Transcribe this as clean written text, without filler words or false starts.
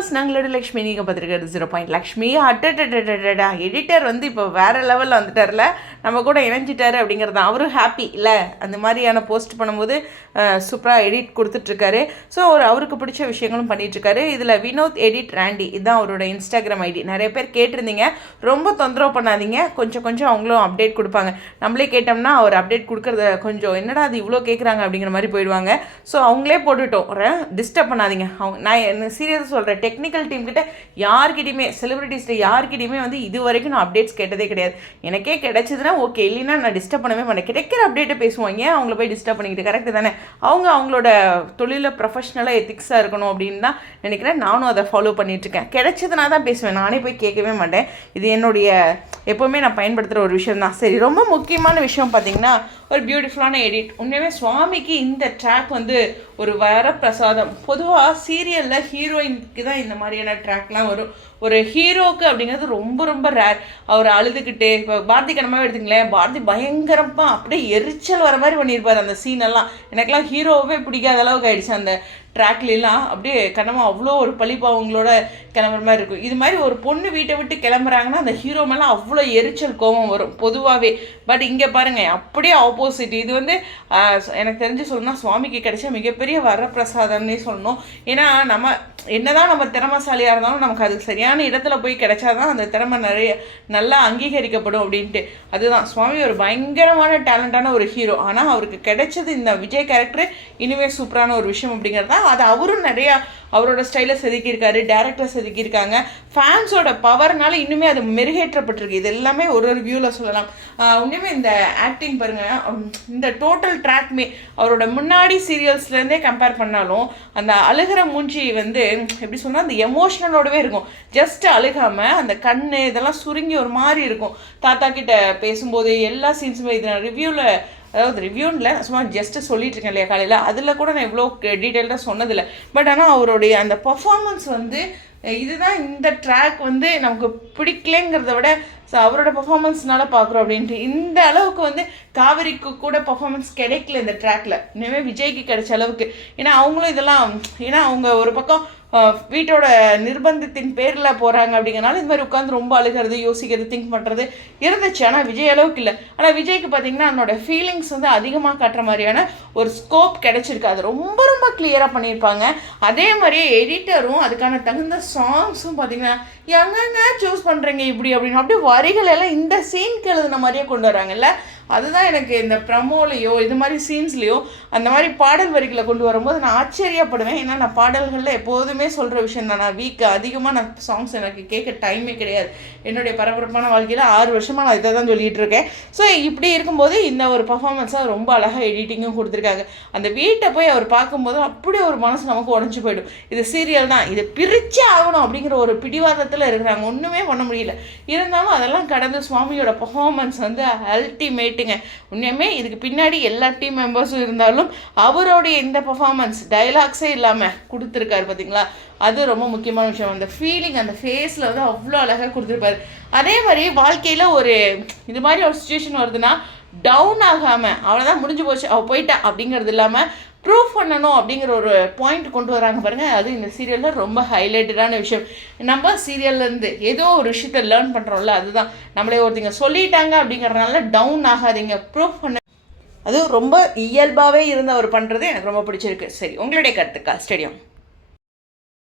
Viewers நாங்களோட Lakshmi நீங்கள் பார்த்துருக்கிறது 0 Lakshmi அட்டடா editor வந்து இப்போ வேறு லெவலில் வந்துட்டார்ல, நம்ம கூட இணைஞ்சிட்டாரு அப்படிங்கிறது தான். அவரும் ஹாப்பி இல்லை, அந்த மாதிரியான போஸ்ட் பண்ணும்போது சூப்பராக எடிட் கொடுத்துட்ருக்காரு. ஸோ அவருக்கு பிடிச்ச விஷயங்களும் பண்ணிகிட்ருக்காரு. இதில் வினோத் எடிட் ராண்டி இதுதான் அவரோட இன்ஸ்டாகிராம் ஐடி. நிறைய பேர் கேட்டிருந்தீங்க, ரொம்ப தொந்தரவு பண்ணாதீங்க, கொஞ்சம் அவங்களும் அப்டேட் கொடுப்பாங்க. நம்மளே கேட்டோம்னா அவர் அப்டேட் கொடுக்குறத கொஞ்சம் என்னடா அது இவ்வளோ கேட்குறாங்க அப்படிங்கிற மாதிரி போயிடுவாங்க. ஸோ அவங்களே போட்டுட்டோம், டிஸ்டர்ப் பண்ணாதீங்க. நான் சீரியஸாக சொல்கிறேன், டெக்னிக்கல் டீம்கிட்ட யார்கிட்டையுமே, செலிபிரிட்டிஸ்கிட்ட யார்கிட்டையுமே வந்து இது வரைக்கும் நான் அப்டேட்ஸ் கேட்டதே கிடையாது. எனக்கே கிடைச்சதுன்னா ஓகே, இல்லைன்னா நான் டிஸ்டர்ப் பண்ணவே மாட்டேன். கிடைக்கிற அப்டேட்டை பேசுவாங்க, அவங்கள போய் டிஸ்டர்ப் பண்ணிக்கிட்டு. கரெக்டு தானே? அவங்களோட தொழிலில் ப்ரொஃபஷ்னலாக எத்திக்ஸாக இருக்கணும் அப்படின்னு தான் நினைக்கிறேன். நானும் அதை ஃபாலோ பண்ணிகிட்ருக்கேன். கிடைச்சதுனா தான் பேசுவேன், நானே போய் கேட்கவே மாட்டேன். இது என்னுடைய எப்போவுமே நான் பயன்படுத்துகிற ஒரு விஷயம் தான். சரி, ரொம்ப முக்கியமான விஷயம் பார்த்தீங்கன்னா, ஒரு பியூட்டிஃபுல்லான எடிட். உண்மையுமே சுவாமிக்கு இந்த ட்ராக் வந்து ஒரு வரப்பிரசாதம். பொதுவாக சீரியலில் ஹீரோயினுக்கு தான் இந்த மாதிரியான ட்ராக்லாம் வரும். ஒரு ஹீரோக்கு அப்படிங்கிறது ரொம்ப ரொம்ப ரேர். அவர் அழுதுகிட்டே, இப்போ பாரதி கண்ணமாவே எடுத்துங்களேன், பாரதி பயங்கரமாக அப்படியே எரிச்சல் வர மாதிரி பண்ணியிருப்பார் அந்த சீனெல்லாம். எனக்கெல்லாம் ஹீரோவே பிடிக்காத அளவுக்கு ஆயிடுச்சு. அந்த ட்ராக்லாம் அப்படியே கண்ணமா அவ்வளோ ஒரு பழிப்பாவங்களோட கிளம்புற மாதிரி இருக்கும். இது மாதிரி ஒரு பொண்ணு வீட்டை விட்டு கிளம்புறாங்கன்னா அந்த ஹீரோ மேலே அவ்வளோ எரிச்சல் கோபம் வரும் பொதுவாகவே. பட் இங்கே பாருங்கள், அப்படியே ஆப்போசிட். இது வந்து எனக்கு தெரிஞ்சு சொல்லணும்னா சுவாமிக்கு கிடைச்ச மிகப்பெரிய வரப்பிரசாதம்னே சொல்லணும். ஏன்னா நம்ம என்னதான் நம்ம திறமைசாலியாக இருந்தாலும் நமக்கு அதுக்கு சரியான இடத்துல போய் கிடைச்சாதான் அந்த திறமை நல்லா அங்கீகரிக்கப்படும் அப்படின்ட்டு. அதுதான், சுவாமி ஒரு பயங்கரமான டேலண்டான ஒரு ஹீரோ. ஆனால் அவருக்கு கிடைச்சது இந்த விஜய் கேரக்டர் இனிமே சூப்பரான ஒரு விஷயம் அப்படிங்கிறது தான். அது அவரும் நிறையா அவரோட ஸ்டைலில் செதுக்கியிருக்காரு, டேரக்டர் செதுக்கியிருக்காங்க. ஃபேன்ஸோட பவர்னால இன்னுமே அது மெருகேற்றப்பட்டிருக்கு. இது எல்லாமே ஒரு வியூவில் சொல்லலாம். இன்னுமே இந்த ஆக்டிங் பாருங்கள், இந்த டோட்டல் ட்ராக்மே அவரோட முன்னாடி சீரியல்ஸ்லேருந்தே கம்பேர் பண்ணாலும் அந்த அழுகிற மூஞ்சி வந்து எப்படி சொன்னால் அந்த எமோஷ்னலோடவே இருக்கும். ஜஸ்ட் அழுகாமல் அந்த கண் இதெல்லாம் சுருங்கி ஒரு மாதிரி இருக்கும். தாத்தா கிட்ட பேசும்போது எல்லா சீன்ஸுமே, இது நான் ரிவ்யூவில், அதாவது ரிவ்யூனில் சும்மா ஜஸ்ட்டு சொல்லிட்டு இருக்கேன் இல்லையா காலையில், அதில் கூட நான் இவ்வளோ டீட்டெயில்டாக சொன்னதில்லை. பட் ஆனால் அவருடைய அந்த பர்ஃபார்மன்ஸ் வந்து இதுதான் இந்த ட்ராக் வந்து நமக்கு பிடிக்கலைங்கிறத விட அவரோட பர்ஃபார்மன்ஸ்னால பார்க்குறோம் அப்படின்ட்டு. இந்த அளவுக்கு வந்து காவிரிக்கு கூட பர்ஃபார்மன்ஸ் கிடைக்கல இந்த ட்ராக்ல, இனிமேல் விஜய்க்கு கிடைச்ச அளவுக்கு. ஏன்னா அவங்களும் இதெல்லாம், ஏன்னா அவங்க ஒரு பக்கம் வீட்டோட நிர்பந்தத்தின் பேரில் போகிறாங்க அப்படிங்கிறனால இந்த மாதிரி உட்காந்து ரொம்ப அழுகிறது, யோசிக்கிறது, திங்க் பண்ணுறது இருந்துச்சு. ஆனால் விஜய் அளவுக்கு இல்லை. ஆனால் விஜய்க்கு பார்த்தீங்கன்னா அவனோட ஃபீலிங்ஸ் வந்து அதிகமாக காட்டுற மாதிரியான ஒரு ஸ்கோப் கிடைச்சிருக்கு. அது ரொம்ப ரொம்ப கிளியராக பண்ணியிருப்பாங்க. அதே மாதிரியே எடிட்டரும் அதுக்கான தகுந்த சாங்ஸும் பார்த்தீங்கன்னா எங்கெங்க சூஸ் பண்ணுறீங்க இப்படி அப்படின்னு அப்படியே வரிகள் எல்லாம் இந்த சீனுக்கு எழுதுன மாதிரியே கொண்டு வராங்கல்ல. அதுதான் எனக்கு இந்த ப்ரமோலையோ இது மாதிரி சீன்ஸ்லேயோ அந்த மாதிரி பாடல் வரிகளை கொண்டு வரும்போது நான் ஆச்சரியப்படுவேன். ஏன்னா நான் பாடல்களில் எப்போதுமே சொல்கிற விஷயம் தான், நான் அதிகமாக நான் சாங்ஸ் எனக்கு கேட்க டைமே கிடையாது. என்னுடைய பரபரப்பான வாழ்க்கையில் 6 வருஷமாக நான் இதை தான் சொல்லிகிட்டு இருக்கேன். ஸோ இப்படி இருக்கும்போது இந்த ஒரு பர்ஃபார்மன்ஸாக ரொம்ப அழகாக எடிட்டிங்கும் கொடுத்துருக்காங்க. அந்த வீட்டை போய் அவர் பார்க்கும்போது அப்படியே ஒரு மனசு நமக்கு உடஞ்சி போயிடும். இது சீரியல் தான், இது பிரிச்சே ஆகணும் அப்படிங்கிற ஒரு பிடிவாதத்தில் இருக்கிறாங்க. ஒன்றுமே பண்ண முடியல. இருந்தாலும் அதெல்லாம் கடந்து சுவாமியோட பர்ஃபார்மன்ஸ் வந்து அல்டிமேட். உண்மையுமே இதுக்கு பின்னாடி எல்லா டீம் மெம்பர்ஸும் இருந்தாலும் அவருடைய இந்த பர்ஃபார்மன்ஸ் டயலாக்ஸே இல்லாமல் கொடுத்துருக்காரு பார்த்தீங்களா, அது ரொம்ப முக்கியமான விஷயம். அந்த ஃபீலிங் அந்த ஃபேஸில் வந்து அவ்வளோ அழகாக கொடுத்துருப்பாரு. அதே மாதிரி வாழ்க்கையில் ஒரு இது மாதிரி ஒரு சுச்சுவேஷன் வருதுன்னா டவுன் ஆகாமல் அவ்வளோதான் முடிஞ்சு போச்சு அவள் போயிட்டா அப்படிங்கிறது இல்லாமல் ப்ரூவ் பண்ணணும் அப்படிங்கிற ஒரு பாயிண்ட் கொண்டு வராங்க பாருங்கள். அது இந்த சீரியலில் ரொம்ப ஹைலைட்டடான விஷயம். நம்ம சீரியல்லேருந்து ஏதோ ஒரு விஷயத்தை லேர்ன் பண்ணுறோம்ல, அதுதான் நம்மளே ஒருத்தங்க சொல்லிட்டாங்க அப்படிங்கிறதுனால டவுன் ஆகாதீங்க, ப்ரூவ் பண்ண. அது ரொம்ப இயல்பாகவே இருந்து அவர் பண்ணுறது எனக்கு ரொம்ப பிடிச்சிருக்கு. சரி, உங்களுடைய கருத்துக்கா ஸ்டேடியம்.